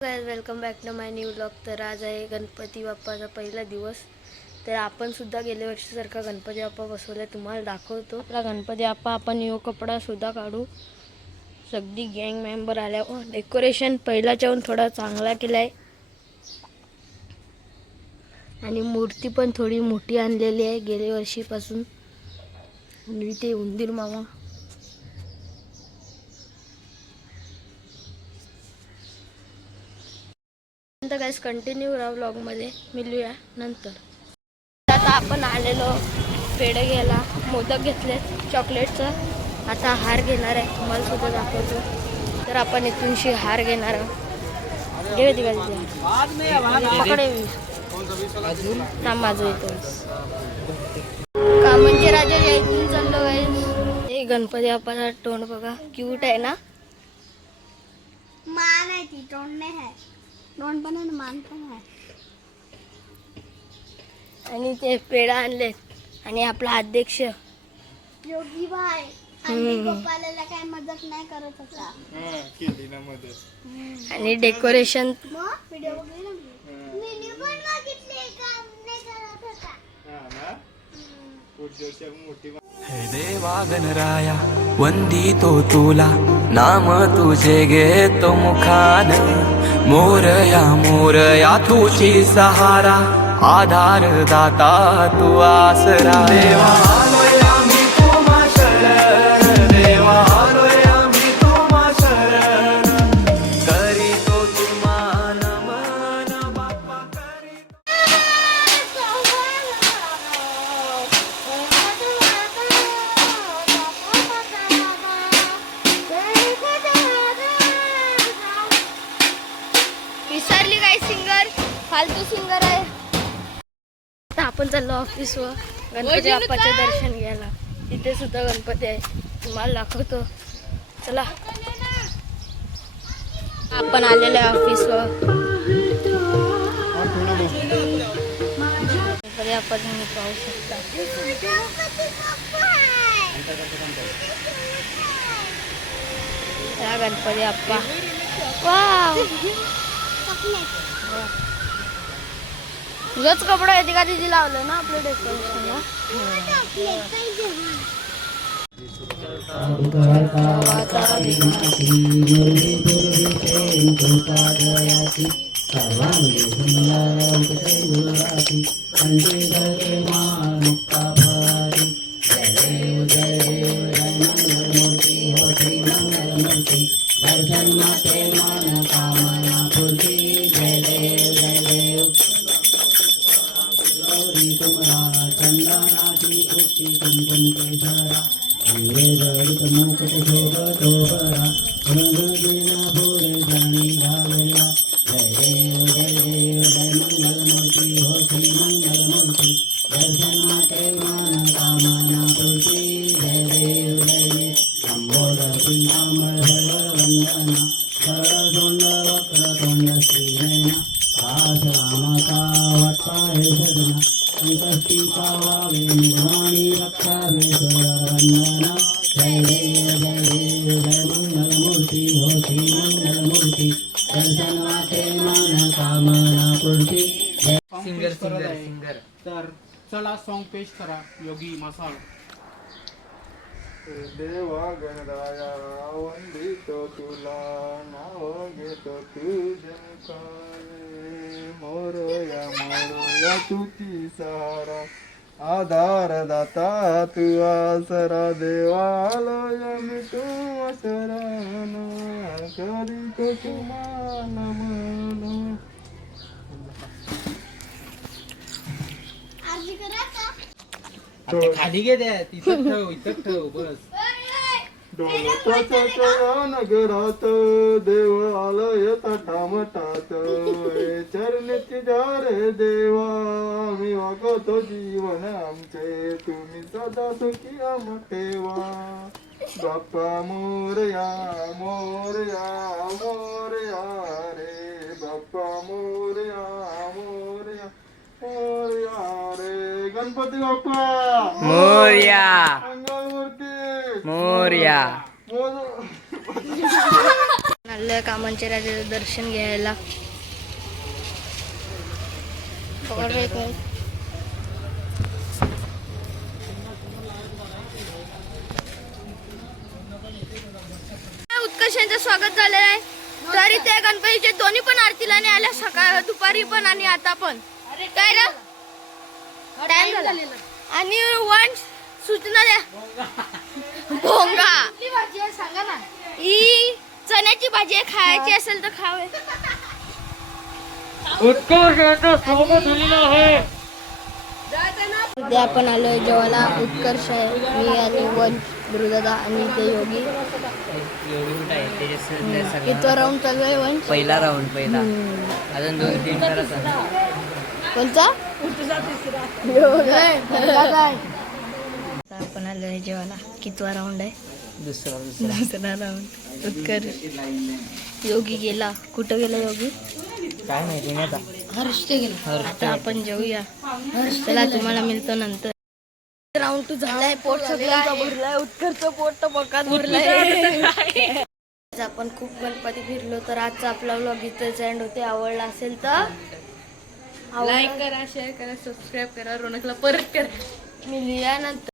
Guys welcome back to my new vlog. तर आज आहे गणपती बाप्पाचा पहिला दिवस। तर आपण सुद्धा गेल्या वर्षीसारखा गणपती बाप्पा बसवला तुम्हाला दाखवतो। आपला गणपती बाप्पा आपण न्यू कपडा सुद्धा काढू। सगळी गँग मेंबर आल्यावर डेकोरेशन पहिल्याच्याहून थोडा चांगला केलाय आणि मूर्ती पण थोडी मोठी आणलेली आहे गेल्या वर्षीपासून। आणि ते उंदीर मामा तर गाइस कंटिन्यू राहा व्लॉग मध्ये, मिळूया नंतर। आता आपण आलेलो पेढे घ्यायला, मोदक घेतले चॉकलेटचा। आता हार घेणार आहे, तुम्हाला सुद्धा दाखवतो। तर आपण इथूनशी हार घेणार आहोत। घे दिगा पकडे ना माझं येतो का म्हणजे राजा इथून चाललो गाइस। हे गणपती बाप्पाचा तोंड बघा, क्यूट आहे ना। मान आहे ती, तोंड नाही आहे। तोंड पण आहे, मान पण आहे। आणि ते पेढा आणले आणि आपला अध्यक्ष योगी भाई आणि गोपालाला काय मदत नाही करत होता। केली ना मदत। आणि डेकोरेशन मग व्हिडिओ बघितला मी पण बघितले, काम नाही करत होता। हे देवा गणराया वंदितो तुला, नाम तुझे घेतो मुखान। मोरया मोरया तुझी सहारा, आधार दाता तू आसरा। देवा आलोय आम्ही तुम्हा शरण, देवा आलोय आम्ही तुम्हा शरण। करीतो तुम्हा नमन बाप्पा करीतो। विसरली काय सिंगर, फालतू सिंगर आहे। आता आपण चाललो ऑफिसवर गणपती बाप्पाचे दर्शन घ्यायला। तिथे सुद्धा गणपती आहे, तुम्हाला दाखवतो चला। आपण आलेलो आहे ऑफिसवर। गणपती बाप्पा तुम्ही पाहू शकता। हा गणपती बाप्पा, वाव तुझंच कपडा येते का तिथे लावलं ना आपलं डेकोरेशनला। सिंगर तर चला सॉन्ग पेश करा योगी मसाळ। देवा गणराया वंदितो तुला, नाव घेतो तुझे मुखाने। मोरया मोरया तुझी सहारा, आधार दाता तू आसरा। देवा आलोय मी तुझ्या शरण, करीतो तुम्हा नमन। खाली घे द्या, तिथं ठेव, इथं ठेव बस। डोळ्याच्या नगरात देव आलय थाटामाटात, चरणाची रे देवा मी वागतो जीवन आमचे। तुम्ही सदा सुखी आम ठेवा, बाप्पा मोरया मोरया मोरया रे। बाप्पा मोरया मोरया मोरया रे। गणपती बाप्पा मोरया मंगलमूर्ती मोरया। आलोय कामांच्या राजाचं दर्शन घ्यायला. उत्कर्ष यांचं स्वागत झालेलं आहे. तरी ते गणपतीचे दोन्ही पण आरतीला नाही आल्या, सकाळ दुपारी पण आणि आता पण. काय रे टाइम झाला. आणि वन सूचना द्या. भोंगा सांगा ना. ही चण्याची भाजी खायची असेल तर खावे. उद्या आपण आलोय जेवायला. उत्कर्ष आहे, मी आणि वन गुरुदादा आणि ते योगी. किती राऊंड चालू आहे वन? पहिला राऊंड पहिला अजून 2-3 करायचा. कोणता? आता आपण आलोय जेवायला. कितवा राऊंड आहे? दुसरा राऊंड. उत्कर्ष योगी गेला. कुठं गेला योगी? काय माहिती नाही आता. हर्ष ते गेला. आता आपण जेवूया. चला तुम्हाला मिळतो नंतर. राऊंड 2 झालाय. पोट सगळ्यांचा भरलाय. उत्कर्षचं पोट तर बकात भरलाय. आपण खूप गणपती फिरलो. तर आजचा आपला व्लॉग इथेच एंड होते. आवडला असेल तर लाईक करा, शेअर करा, सबस्क्राईब करा. रोनकला परत करा. मिळूया नंतर.